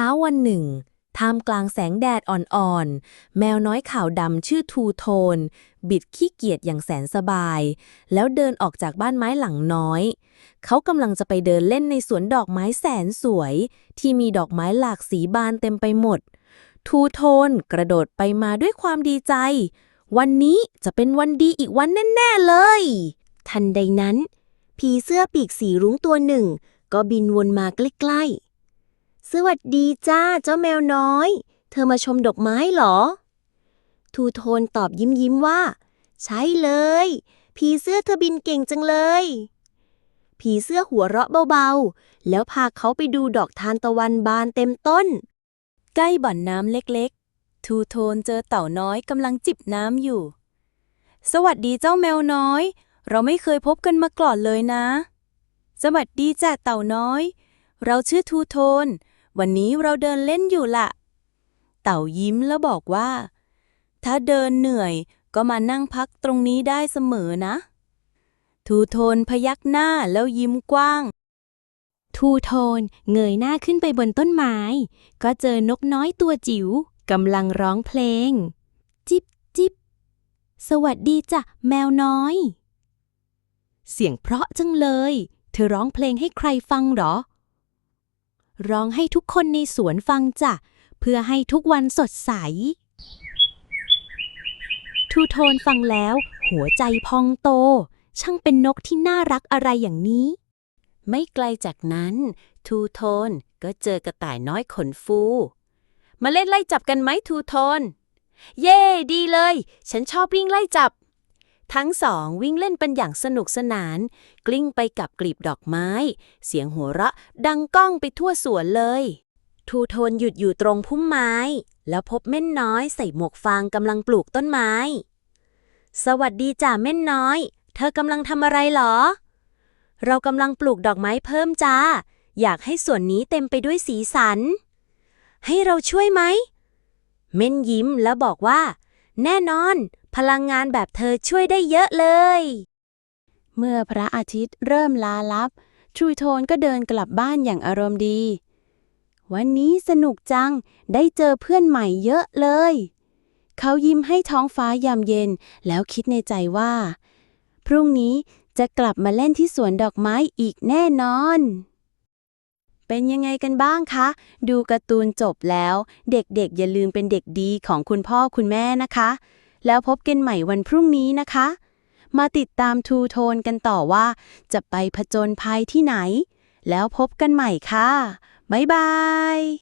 ช้าวันหนึ่ง ท่ามกลางแสงแดดอ่อนๆ แมวน้อยขาวดำชื่อทูโทน บิดขี้เกียจอย่างแสนสบาย แล้วเดินออกจากบ้านไม้หลังน้อย เขากำลังจะไปเดินเล่นในสวนดอกไม้แสนสวย ที่มีดอกไม้หลากสีบานเต็มไปหมด ทูโทนกระโดดไปมาด้วยความดีใจ วันนี้จะเป็นวันดีอีกวันแน่ๆเลย ทันใดนั้นผีเสื้อปีกสีรุ้งตัวหนึ่ง ก็บินวนมาใกล้ๆ สวัสดีจ้าเจ้าแมวน้อย เธอมาชมดอกไม้เหรอ ทูโทนตอบยิ้มยิ้มว่า ใช่เลย ผีเสื้อเธอบินเก่งจังเลย ผีเสื้อหัวเราะเบาๆ แล้วพาเขาไปดูดอกทานตะวันบานเต็มต้น ใกล้บ่อนน้ำเล็กๆ ทูโทนเจอเต่าน้อยกำลังจิบน้ำอยู่ สวัสดีเจ้าแมวน้อย เราไม่เคยพบกันมาก่อนเลยนะ สวัสดีจ้ะเต่าน้อยเราชื่อทูโทน วันนี้เราเดินเล่นอยู่ละเต่ายิ้มแล้วบอกว่า ถ้าเดินเหนื่อยก็มานั่งพักตรงนี้ได้เสมอนะ ทูโทนพยักหน้าแล้วยิ้มกว้าง ทูโทนเงยหน้าขึ้นไปบนต้นไม้ ก็เจอนกน้อยตัวจิ๋วกำลังร้องเพลง จิบจิบสวัสดีจ้ะแมวน้อย เสียงเพราะจังเลย เธอร้องเพลงให้ใครฟังหรอ ร้องให้ทุกคนในสวนฟังจ้ะ เพื่อให้ทุกวันสดใส ทูโทนฟังแล้ว หัวใจพองโต ช่างเป็นนกที่น่ารักอะไรอย่างนี้ ไม่ไกลจากนั้น ทูโทนก็เจอกระต่ายน้อยขนฟู มาเล่นไล่จับกันไหมทูโทน เย่ดีเลย ฉันชอบวิ่งไล่จับ ทั้งสองวิ่งเล่นเป็นอย่างสนุกสนาน กลิ้งไปกับกลีบดอกไม้ เสียงหัวเราะดังก้องไปทั่วสวนเลย ทูโทนหยุดอยู่ตรงพุ่มไม้ แล้วพบเม่นน้อยใส่หมวกฟางกำลังปลูกต้นไม้ สวัสดีจ้าเม่นน้อย เธอกำลังทำอะไรเหรอ เรากำลังปลูกดอกไม้เพิ่มจ้า อยากให้สวนนี้เต็มไปด้วยสีสัน ให้เราช่วยไหม เม่นยิ้มแล้วบอกว่า แน่นอน พลังงานแบบเธอช่วยได้เยอะเลย เมื่อพระอาทิตย์เริ่มลาลับ ทรูโทนก็เดินกลับบ้านอย่างอารมณ์ดี วันนี้สนุกจัง ได้เจอเพื่อนใหม่เยอะเลย เขายิ้มให้ท้องฟ้ายามเย็น แล้วคิดในใจว่า พรุ่งนี้จะกลับมาเล่นที่สวนดอกไม้อีกแน่นอน เป็นยังไงกันบ้างคะ ดูการ์ตูนจบแล้ว เด็กๆ อย่าลืมเป็นเด็กดีของคุณพ่อคุณแม่นะคะ แล้วพบกันใหม่วันพรุ่งนี้นะคะ มาติดตามทูโทนกันต่อว่า จะไปผจญภัยที่ไหน แล้วพบกันใหม่ค่ะ บ๊ายบาย